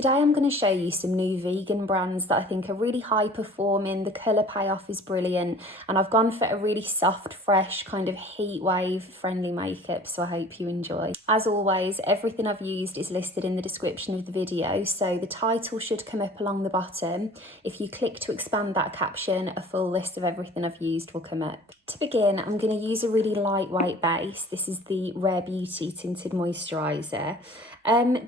Today I'm going to show you some new vegan brands that I think are really high performing, the colour payoff is brilliant, and I've gone for a really soft, fresh, kind of heat wave friendly makeup, so I hope you enjoy. As always, everything I've used is listed in the description of the video, so the title should come up along the bottom. If you click to expand that caption, a full list of everything I've used will come up. To begin, I'm going to use a really lightweight base. This is the Rare Beauty Tinted Moisturiser.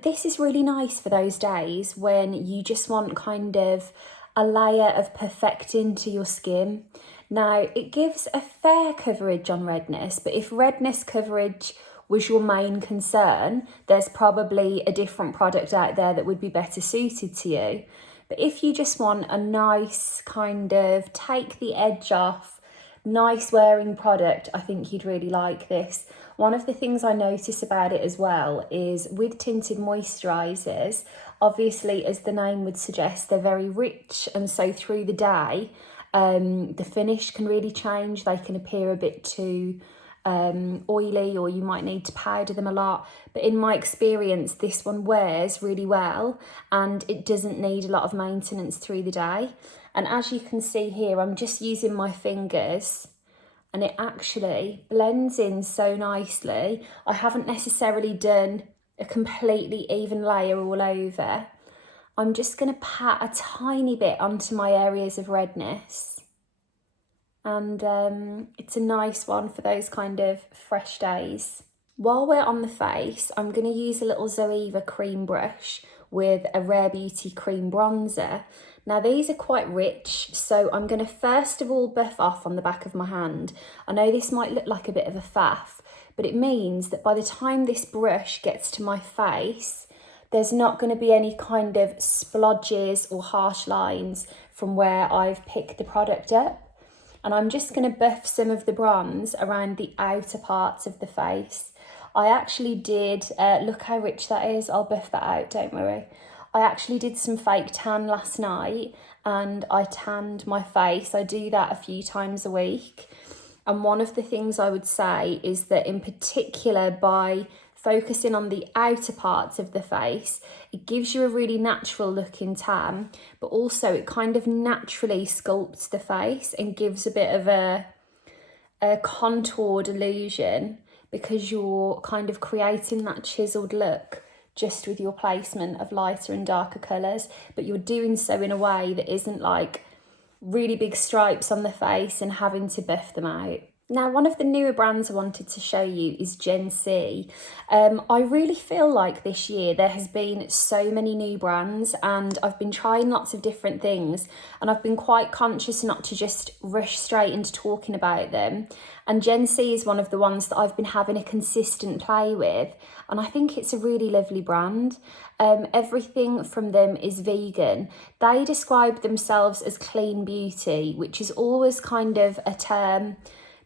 This is really nice for those days when you just want kind of a layer of perfecting to your skin. Now, it gives a fair coverage on redness, but if redness coverage was your main concern, there's probably a different product out there that would be better suited to you. But if you just want a nice kind of take the edge off, nice wearing product, I think you'd really like this. One of the things I notice about it as well is with tinted moisturisers, obviously as the name would suggest, they're very rich, and so through the day the finish can really change. They can appear a bit too oily, or you might need to powder them a lot, but in my experience this one wears really well and it doesn't need a lot of maintenance through the day. And as you can see here, I'm just using my fingers and it actually blends in so nicely. I haven't necessarily done a completely even layer all over. I'm just going to pat a tiny bit onto my areas of redness, and it's a nice one for those kind of fresh days. While we're on the face, I'm going to use a little Zoeva cream brush with a Rare Beauty cream bronzer. Now these are quite rich, so I'm going to first of all buff off on the back of my hand. I know this might look like a bit of a faff, but it means that by the time this brush gets to my face, there's not going to be any kind of splodges or harsh lines from where I've picked the product up. And I'm just going to buff some of the bronze around the outer parts of the face. I actually did, look how rich that is, I'll buff that out, don't worry. I actually did some fake tan last night and I tanned my face. I do that a few times a week. And one of the things I would say is that in particular by focusing on the outer parts of the face, it gives you a really natural looking tan, but also it kind of naturally sculpts the face and gives a bit of a contoured illusion, because you're kind of creating that chiseled look just with your placement of lighter and darker colours, but you're doing so in a way that isn't like really big stripes on the face and having to buff them out. Now, one of the newer brands I wanted to show you is See. I really feel like this year there has been so many new brands and I've been trying lots of different things, and I've been quite conscious not to just rush straight into talking about them. And See is one of the ones that I've been having a consistent play with, and I think it's a really lovely brand. Everything from them is vegan. They describe themselves as clean beauty, which is always kind of a term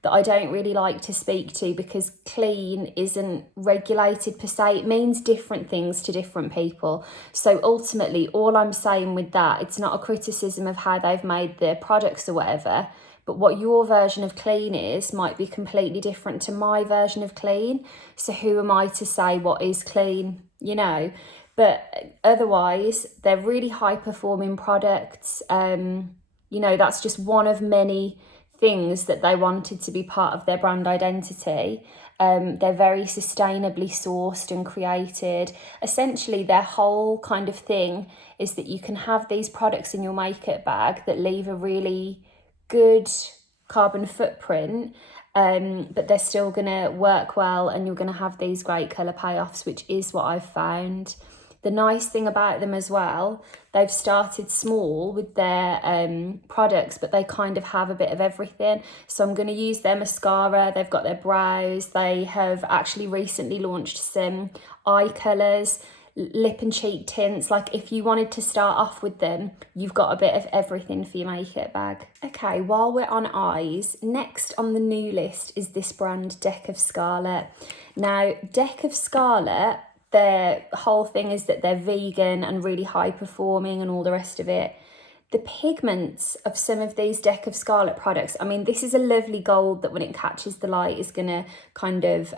that I don't really like to speak to, because clean isn't regulated per se. It means different things to different people. So ultimately, all I'm saying with that, it's not a criticism of how they've made their products or whatever, but what your version of clean is might be completely different to my version of clean. So who am I to say what is clean, you know? But otherwise, they're really high performing products. You know, that's just one of many things that they wanted to be part of their brand identity. They're very sustainably sourced and created. Essentially, their whole kind of thing is that you can have these products in your makeup bag that leave a really good carbon footprint, but they're still going to work well and you're going to have these great colour payoffs, which is what I've found. The nice thing about them as well, they've started small with their products, but they kind of have a bit of everything. So I'm going to use their mascara, they've got their brows, they have actually recently launched some eye colours, lip and cheek tints. Like if you wanted to start off with them, you've got a bit of everything for your makeup bag. Okay, while we're on eyes, next on the new list is this brand Deck of Scarlet. Now, Deck of Scarlet, their whole thing is that they're vegan and really high performing and all the rest of it. The pigments of some of these Deck of Scarlet products, I mean, this is a lovely gold that when it catches the light is going to kind of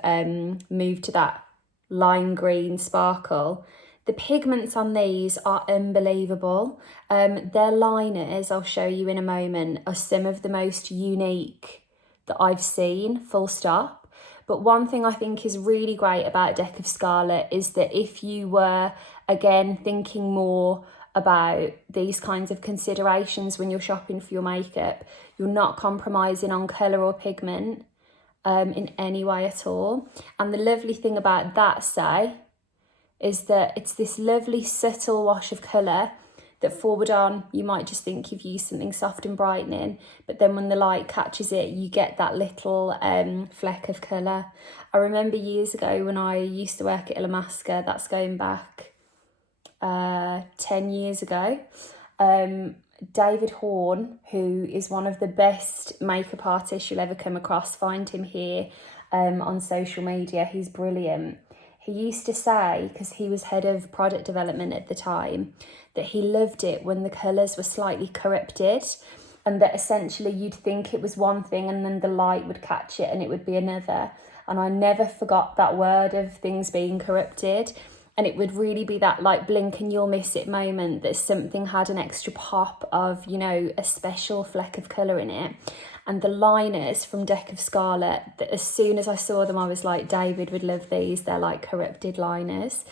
move to that lime green sparkle. The pigments on these are unbelievable. Their liners, I'll show you in a moment, are some of the most unique that I've seen, full stop. But one thing I think is really great about Deck of Scarlet is that if you were, again, thinking more about these kinds of considerations when you're shopping for your makeup, you're not compromising on colour or pigment in any way at all. And the lovely thing about that, say, is that it's this lovely subtle wash of colour that forward on, you might just think you've used something soft and brightening, but then when the light catches it, you get that little fleck of colour. I remember years ago when I used to work at Alamasca, that's going back 10 years ago, David Horn, who is one of the best makeup artists you'll ever come across, find him here on social media, he's brilliant. He used to say, because he was head of product development at the time, that he loved it when the colours were slightly corrupted, and that essentially you'd think it was one thing and then the light would catch it and it would be another. And I never forgot that word of things being corrupted. And it would really be that like blink and you'll miss it moment that something had an extra pop of, you know, a special fleck of colour in it. And the liners from Deck of Scarlet, that as soon as I saw them, I was like, David would love these. They're like corrupted liners.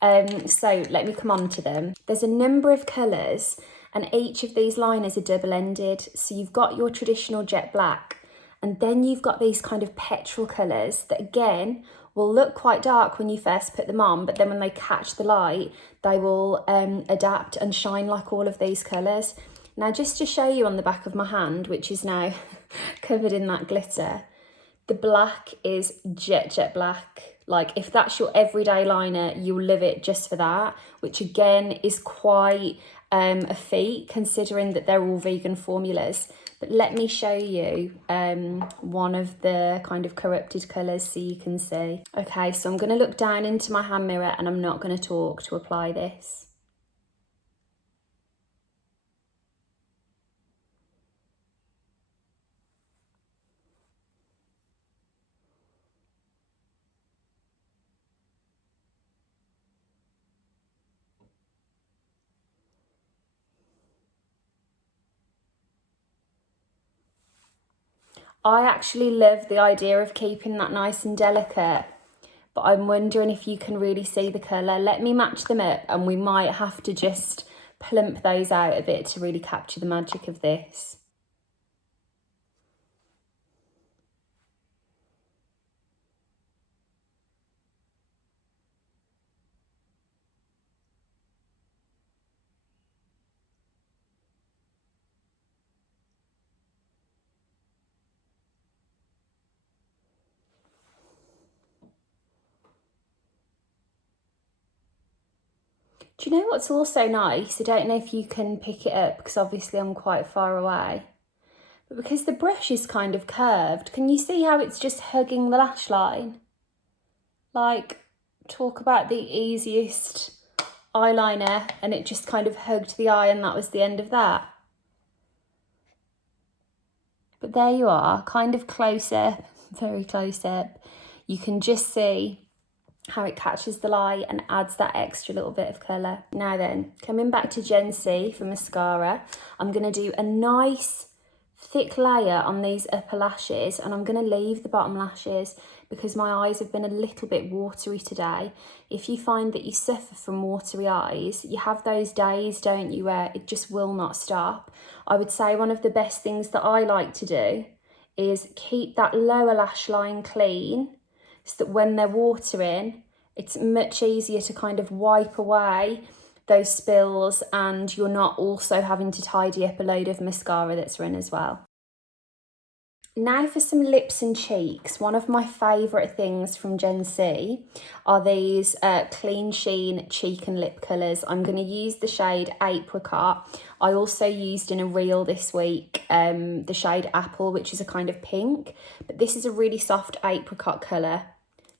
So let me come on to them. There's a number of colours and each of these liners are double-ended. So you've got your traditional jet black and then you've got these kind of petrol colours that again will look quite dark when you first put them on, but then when they catch the light, they will adapt and shine like all of these colours. Now, just to show you on the back of my hand, which is now covered in that glitter, the black is jet black. Like if that's your everyday liner, you'll love it just for that, which again is quite a feat considering that they're all vegan formulas. But let me show you one of the kind of corrupted colours so you can see. Okay, so I'm going to look down into my hand mirror and I'm not going to talk to apply this. I actually love the idea of keeping that nice and delicate, but I'm wondering if you can really see the colour. Let me match them up and we might have to just plump those out a bit to really capture the magic of this. Do you know what's also nice? I don't know if you can pick it up because obviously I'm quite far away. But because the brush is kind of curved, can you see how it's just hugging the lash line? Like, talk about the easiest eyeliner and it just kind of hugged the eye and that was the end of that. But there you are, kind of close up, very close up. You can just see how it catches the light and adds that extra little bit of colour. Now then, coming back to Gen C for mascara, I'm going to do a nice thick layer on these upper lashes and I'm going to leave the bottom lashes because my eyes have been a little bit watery today. If you find that you suffer from watery eyes, you have those days, don't you, where it just will not stop. I would say one of the best things that I like to do is keep that lower lash line clean so that when they're watering, it's much easier to kind of wipe away those spills and you're not also having to tidy up a load of mascara that's run as well. Now for some lips and cheeks. One of my favourite things from Gen C are these clean Sheen cheek and lip colours. I'm going to use the shade Apricot. I also used in a reel this week the shade Apple, which is a kind of pink, but this is a really soft apricot colour.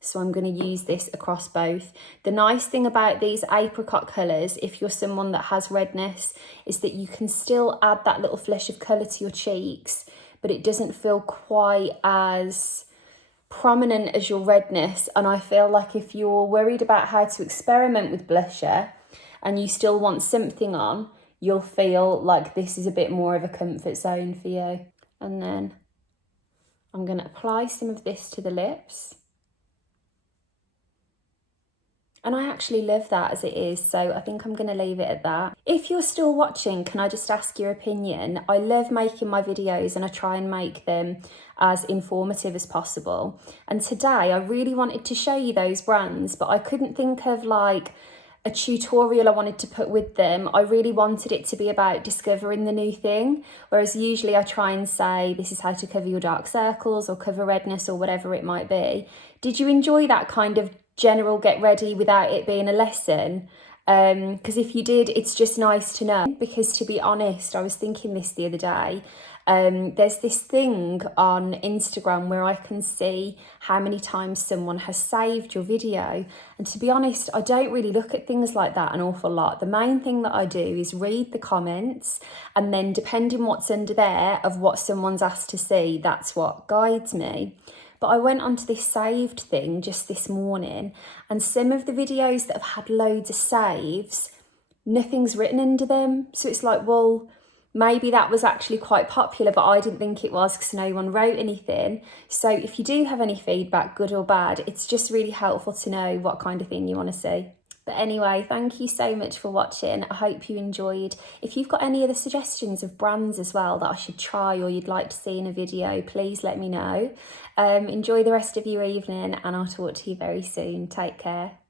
So I'm going to use this across both. The nice thing about these apricot colours, if you're someone that has redness, is that you can still add that little flush of colour to your cheeks, but it doesn't feel quite as prominent as your redness, and I feel like if you're worried about how to experiment with blusher and you still want something on, you'll feel like this is a bit more of a comfort zone for you. And then I'm going to apply some of this to the lips. And I actually love that as it is, so I think I'm going to leave it at that. If you're still watching, can I just ask your opinion? I love making my videos and I try and make them as informative as possible. And today I really wanted to show you those brands, but I couldn't think of like a tutorial I wanted to put with them. I really wanted it to be about discovering the new thing, whereas usually I try and say this is how to cover your dark circles or cover redness or whatever it might be. Did you enjoy that kind of general get ready without it being a lesson? Because if you did, it's just nice to know, because to be honest, I was thinking this the other day. There's this thing on Instagram where I can see how many times someone has saved your video. And to be honest, I don't really look at things like that an awful lot. The main thing that I do is read the comments, and then depending what's under there of what someone's asked to see, that's what guides me. But I went onto this saved thing just this morning, and some of the videos that have had loads of saves, nothing's written under them. So it's like, well, maybe that was actually quite popular, but I didn't think it was because no one wrote anything. So if you do have any feedback, good or bad, it's just really helpful to know what kind of thing you want to see. But anyway, thank you so much for watching. I hope you enjoyed. If you've got any other suggestions of brands as well that I should try or you'd like to see in a video, please let me know. Enjoy the rest of your evening, and I'll talk to you very soon. Take care.